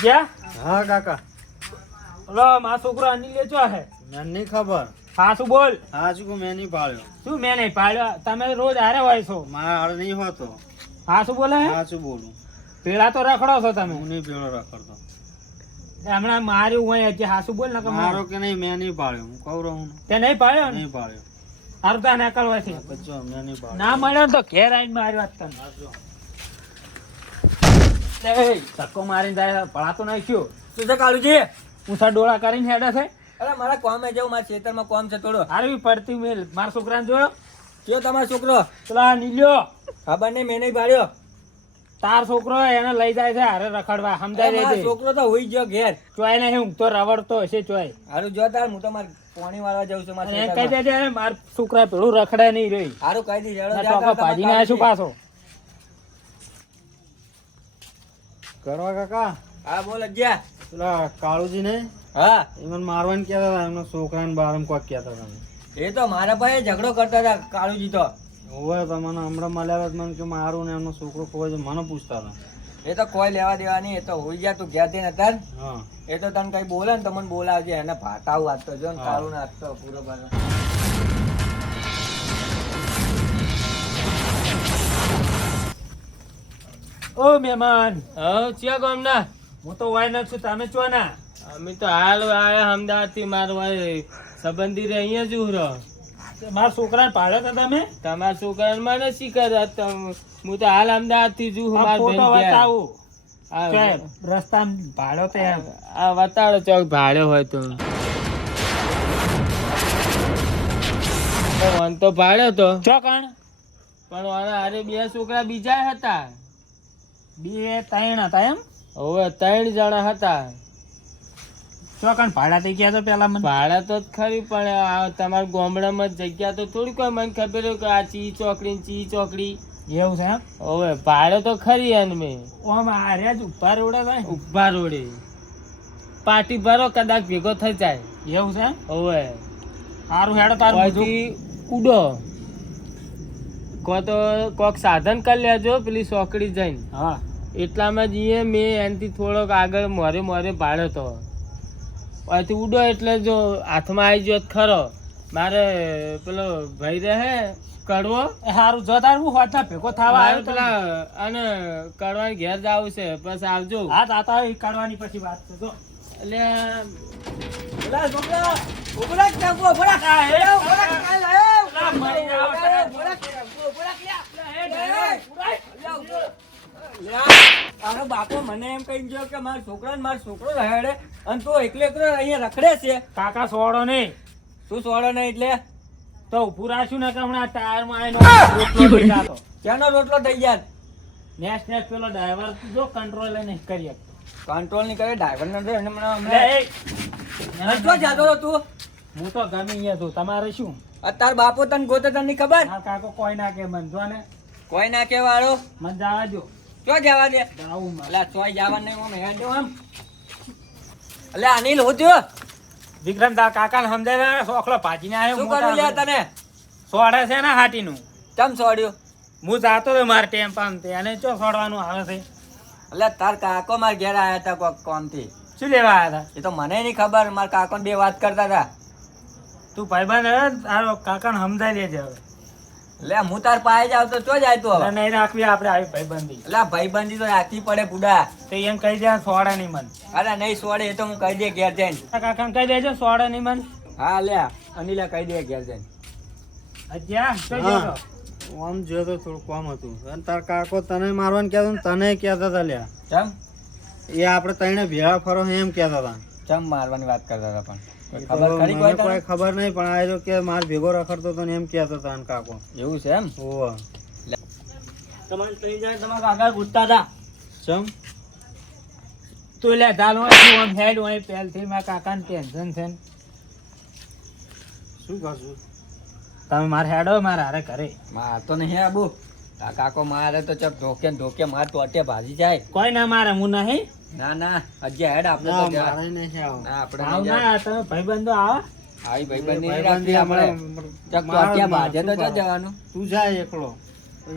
અજ્યા હા કાકા. ઓલો મા છોકરો અનિલ લેચો હે? મને નહીં ખબર? હા શું બોલ. હા શું મેં નહીં પાડ્યો. શું મેં નહીં પાડ્યો? તમે રોજ હારે હોય છો. મારા હાડ નહીં હોતો. હા શું બોલે હે? શું બોલું? પેલા તો રખડો છો તમે. હું નહીં પેલો રખડતો. હમણાં માર્યું હોય હજી હા બોલ ને મારો. કે નહીં મેં નહીં પાડ્યો. હું કહું રહું. તે નહીં પાડ્યો નહીં પાડ્યો. અર્ધા ના કરવા છે મેં ના મળ્યો ને તો ઘેર આવીને મારી વાત એ, ધક્કો મારીને જાય પડાતો નાખ્યો શું છે કાળુજી? ઊંચા ડોળા કરીને હેડે છે. અરે મારા કોમે જવું મારા ખેતરમાં કોમ છે થોડો. હારવી પડતી મેલ. મારા છોકરાને જોયો? કયો તમારો છોકરો? પેલા નીલ્યો. ખબર નહીં મેં નહીં ભાડ્યો તાર છોકરો એને લઈ જાય છે હારે રખડવા. સમજાય મારો છોકરો તો હોઈ ગયો ઘેર. ચોય નહીં તો રવડતો હશે ચોય. હારું જો તાર હું તો માર પોણી વાળવા જાઉં છું મારે કહી દેજે માર છોકરા પેલું રખડે નહીં રહી. હારું કહી દી હેડો ને આવીશું પાછો. કરવા કાકા? હા બોલ અજ્યા પેલા કાળુજી ને? હા. એમને મને મારવાનું કહેતા હતા એમના છોકરાને બારમ કોક કહેતા હતા એ તો મારા પાસે ઝઘડો કરતા હતા કાળુજી તો. હોય તો મને હમણાં મળ્યા હતા મને કે મારું ને એમનો છોકરો ખોવાય છે મને પૂછતા હતા. એ તો કોઈ લેવા દેવા નહીં એ તો હોઈ ગયા તું ઘેર ને અત્યાર એ તો તને કઈ બોલે ને તો મને બોલાવજે એને ભાટાવું વાંચતો જો ને હા. નાખતો પૂરો ભર ઓ મહેમાન. હવ ચિયા ગામના હું તો વાય ન છું તમે ચો ના? અમે તો હાલ આયા અમદાવાદથી મારો ભાઈ સંબંધી રે અહીંયા જ ઉરો મારા છોકરાને પાડ્યો હતા તમે? તમારા છોકરાને મને શીખર હું તો હાલ અમદાવાદથી જુ મારો ફોટો બતાવું રસ્તા ભાડો તો આ વતાડો ચોક ભાડો હોય તો. તો ભાડ્યો તો ચો પણ અરે બે છોકરા બીજા હતા. બે ત્રણ હતા એમ? હવે ત્રણ જણા હતા. ચો ભાડા થઈ ગયા તો પેલા મને? ભાડા તો જ ખરી પણ આ તમારા ગામડામાં જગ્યા તો થોડી કોઈ મને ખબર હોય કે આ ચી ચોકડી ચી ચોકડી. એવું છે એમ? હવે ભાડે તો ખરી એને મેં ઓમ આર્યા જ ઊભા રોડે થાય. ઊભા રોડે. પાટી ભરો કદાચ ભેગો થઈ જાય. એવું છે હવે. સારું હેડો તારું બધું. ઉડો કો તો કોક સાધન કરી લેજો પેલી ચોકડી જઈને. હા. એટલામાં જઈએ મેં એનાથી થોડોક આગળ મોરે મોરે ભાડ્યો તો અહીંથી ઉડો એટલે જો હાથમાં આવી ગયો તો ખરો મારે પેલો ભાઈ રહે કડવો સારું જો તારું હું હોટના ભેગો થવા આવ્યો પેલા અને કડવાની ઘેર જવું છે બસ આવજો હા તાતા કડવાની પછી વાત છે જો એટલે ઓલા છોકરા જ નાખો, ઉભરા. એ, ઉભરા જ નાખ, એ, ના, મરી જાઓ, ઉભરા, સાહેબ. ઉભરા જ નાખ, ઉભરા જ નાખ. એ ડ્રાઈવર, ઉડાય. લ્યા, ઊભો. લ્યા, તારો બાપો કહી ગયો કે મારા છોકરો ને મારો છોકરો રહેડે અને તું એકલો એકલો અહીંયા રખડે છે. કાકા સોડો નહીં. તું સોડો નહીં એટલે? તો ઉભું રાખ્યું ને કે હમણાં ટાયરમાં આવીને રોટલો થઈ ક્યાંનો રોટલો થઈ જાય નેક્સ્ટ નેક્સ્ટ પેલો ડ્રાઈવર જો કંટ્રોલ નહીં કરી કંટ્રોલ નહીં કરે ડ્રાઈવર ને એને મને હમણાં- એ! જાતો તું. હું તો ગમી અહીંયા છું તમારે શું? અત્યારે બાપો તને ગોતે તને ખબર? કાકો કોઈ ના કે મન. જો ને. કોઈ ના કે વાળો મન જવા દો ક્યો જવા દે. અલ્યા ચોય જવા નહીં હું હેડ આમ. અલ્યા અનિલ હું થયો? વિક્રમ તાર કાકાને સમજાય સોખલો ભાજીને આવ્યો શું કરું લ્યા તને? સોડે છે ને હાટીનું. ચમ સોડ્યું? હું જાતો હતો મારે ટેમ્પામ તે. અને ચો સોડવાનું આવે છે? એટલે તાર કાકો માર ઘેર આવ્યા હતા કોક કોમથી. શું લેવા આવ્યા હતા? એ તો મને નહીં ખબર મારા કાકો બે વાત કરતા હતા. તું ભાઈબંધ તારો કાકાને સમજાઈ લેજે હવે. એટલે હું તાર પાસે જાવ તો ચો જાય તું હવે નહીં રાખવી આપણે આવી ભાઈબંધી. એટલે ભાઈબંધી તો રાખવી પડે બુડા. તો એમ કહી દે સોડે નહીં મન. અરે નહીં સોડે એ તો હું કહી દે ઘેર જઈને. કાકા કહી દેજો સોડે નહીં મન. હા લે અનિલા કહી દે ઘેર જઈને. અજ્યા? આમ જો તો થોડું કોમ હતું. અને તાર કાકો તને મારવાનું કહેતો ને તને કહેતા હતા લ્યા. ચમ? એ આપણે તઈને ભેળા ફરો એમ કહેતા હતા. ચમ મારવાની વાત કરતા હતા પણ. કોઈ ખબર નહીં પણ આ કે માર ભેગો રખડતો હતો ને એમ કહેતો હતો કાકો. એવું છે એમ? ઓવા તમારે ત્રણ જણા તમારા કાકા પૂછતા હતા? ચમ? તું લે ધાલ હોય તું આમ હેડ હોય પહેલથી મારા કાકાને ટેન્શન છે શું કરશું? તમે મારે હેડો મારા હારે ઘરે. માર તો નહીં આબુ આ કાકો મારે તો ચપ ધોકે ને ધોકે માર અટે ભાજી જાય. કોઈ ના મારે હું નહીં? ના ના હજી હેડ આપણે તો જા. મારે નહીં આવું ના આપણે આવ ના તમે ભાઈબંધો આવો. હાઈ ભાઈબંધ નહીં ભાઈબંધી આપણે. ચક તો અટે ભાજે તો જવાનું. તું જાય એકલો.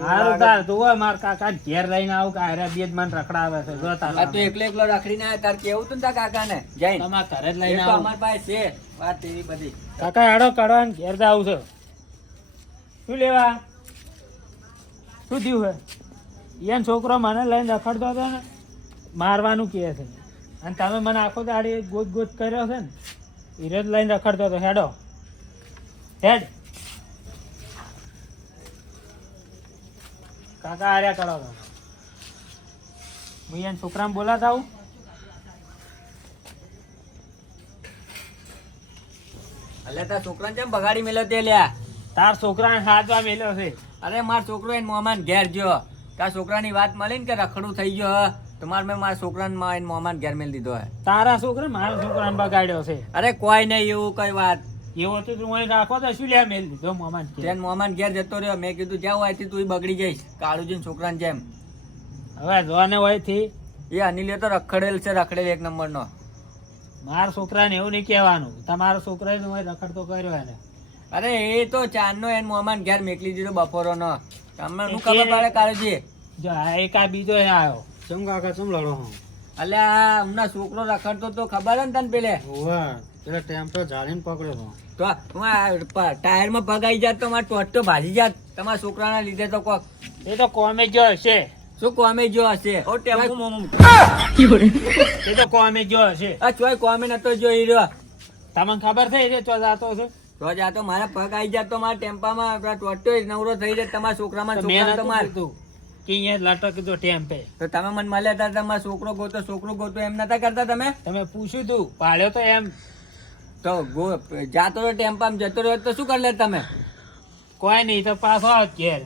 હારું તાર તું હોય માર કાકા ઘેર લઈને આવું કે હારે બે જ મને રખડાવે છે જો તાર આ તો એકલો એકલો રખડીને આયા તાર કેવું તું ને તાર કાકાને? જઈને તમાર ઘરે જ લઈને આવ. અમાર પાસે છે. વાત એવી બધી. કાકા હાડો કાઢવા ને ઘેર જાવું છે. શું લેવા? શું થયું હે? ઈયાન છોકરો મને લઈને રખડતો હતો ને મારવાનું કહે છે. અને તમે મને આખો દાડી ગોત ગોત કર્યો છે ને હીરો જ લઈને રખડતો હતો. હેડો. હેડ. કાકા આર્યા કરો તો હું ઈયાન છોકરાને બોલાતા આવું? એટલે તાર છોકરાને કેમ બગાડી મેલ્યો તે લ્યા? તાર છોકરાને હાથવા મેલ્યો છે. અરે માર છોકરો એને મોમાન ઘેર ગયો. તાર છોકરાની વાત મળી ને કે રખડું થઈ ગયો. તો મારે મેં મારા છોકરાને માં એને મોમાન ઘેર મેળ દીધો હે. તારા છોકરા મારા છોકરાને બગાડ્યો છે. અરે કોઈ નહીં એવું કઈ વાત. એવો તો તું અહીં રાખો તો શું લે મેલ દીધો મોમાન તેન મોમાન ઘેર જતો રહ્યો મેં કીધું જ્યાં હોય તું બગડી જઈશ કાળુજી છોકરાને જેમ. હવે જોવાને હોયથી. એ અનિલ તો રખડેલ છે રખડેલ એક નંબરનો. મારા છોકરાને એવું નહીં કહેવાનું. તમારા છોકરાએ તો રખડતો કર્યો એને. અરે એ તો ચાંદનો એન મોમાન ઘેર મેકલી દીધો બપોરનો. તમને શું ખબર પડે જો? આ એક આ બીજો એ આવ્યો ચમ કાકા ચમ લડો હું? અલ્યા હમણાં છોકરો રખડતો તો ખબર હે ને તને પેલે? હોવે પેલા ટેમ્પો જાળીને પકડ્યો તો તો હું આ ટાયરમાં પગ જાત તો મારો ટોટ તો ભાજી જાત. તમારા છોકરાના લીધે તો કોક એ તો કોમે જો હશે. શું કોમે જો હશે? ઓ ટેમ્પો એ તો કોમે જો હશે. આ ચોય કોમે નતો જોઈ રહ્યો. તમને ખબર થઈ છે ચો જાતો છે તો જ આ તો મારા પગ આવી જાય તો મારા ટેમ્પામાં આપણા ટોટ્યો નવરો થઈ જાય તમારા છોકરામાં છોકરા તમાર કે અહીંયા લટક કીધું ટેમ્પે. તો તમે મને મળ્યા હતા તમારો છોકરો ગોતો છોકરો ગોતો એમ નતા કરતા તમે? તમે પૂછ્યું તું પાડ્યો તો એમ. તો ગો જાતો રહ્યો ટેમ્પામાં જતો રહ્યો તો શું કરી લે તમે? કોઈ નહીં તો પાછો આવ ઘેર.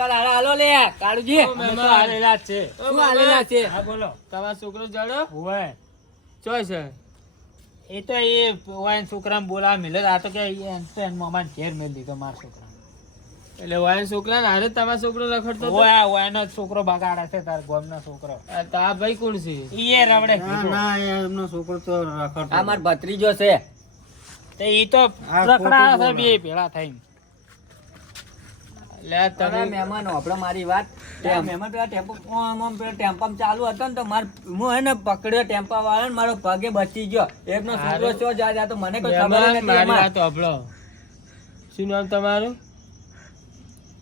છોકરાને સંસ્કાર હાલો લે. કાળુજી અમે તો હાલેલા જ છે. હાલેલા છે? હા બોલો. તમારો છોકરો જડો? હોય ચો છે? એ તો એ વાયન છોકરાને બોલાવા મિલે આ તો કે એમ તો એન મામાને ઘેર મેલ દીધો મારા છોકરા એટલે વાયન છોકરા ને હારે તમારો છોકરો રખડતો હતો? વાયનો જ છોકરો બગાડે છે તાર ગામનો છોકરો. તા ભાઈ કોણ છે? ઈ એ રવડે ના એમનો છોકરો તો રખડતો આ મારો ભત્રીજો છે. તે ઈ તો રખડા છે બે ભેળા થઈને. તમે તમે મહેમાન આપણે મારી વાત મહેમાન પેલા ટેમ્પો આમ આમ પેલા ટેમ્પામાં ચાલુ હતો ને તો માર હું હે પકડ્યો ટેમ્પા વાળા મારો પગે બચી ગયો. એકનો છોકરો છો જા જા તો મને કોઈ ખબર નથી મારી વાત સાંભળો. શું નામ તમારું?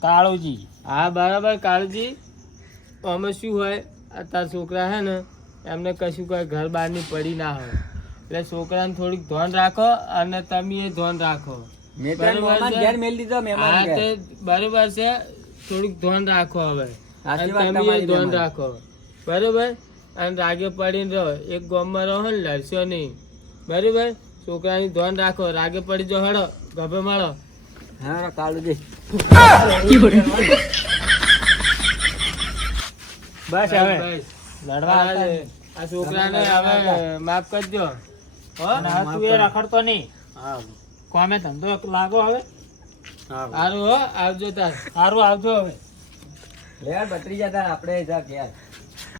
કાળુજી. હા બરાબર કાળુજી. અમે શું હોય આ છોકરા હે ને એમને કશું કોઈ ઘર બહારની પડી ના હોય. એટલે છોકરાને થોડીક ધ્યાન રાખો અને તમે એ ધ્યાન રાખો. બરાબર છે? થોડુંક ધ્યાન રાખો હવે. અને તમે ધ્યાન રાખો બરોબર? અને રાગે પડીને રહો. એક ગામમાં રહો ને લડશો નહીં. બરોબર? છોકરાની ધ્યાન રાખો. રાગે પડી જો હળો. ગભે માળો. હા કાળુજી બસ હવે. લડવા આ છોકરાને હવે માફ કરજો. હો તું એ રખડતો નહીં. હા કોમે ધંધો લાગો હવે? સારું. હો આવજો તાર. સારું આવજો હવે. લે બત્રી જતા આપણે જા ઘેર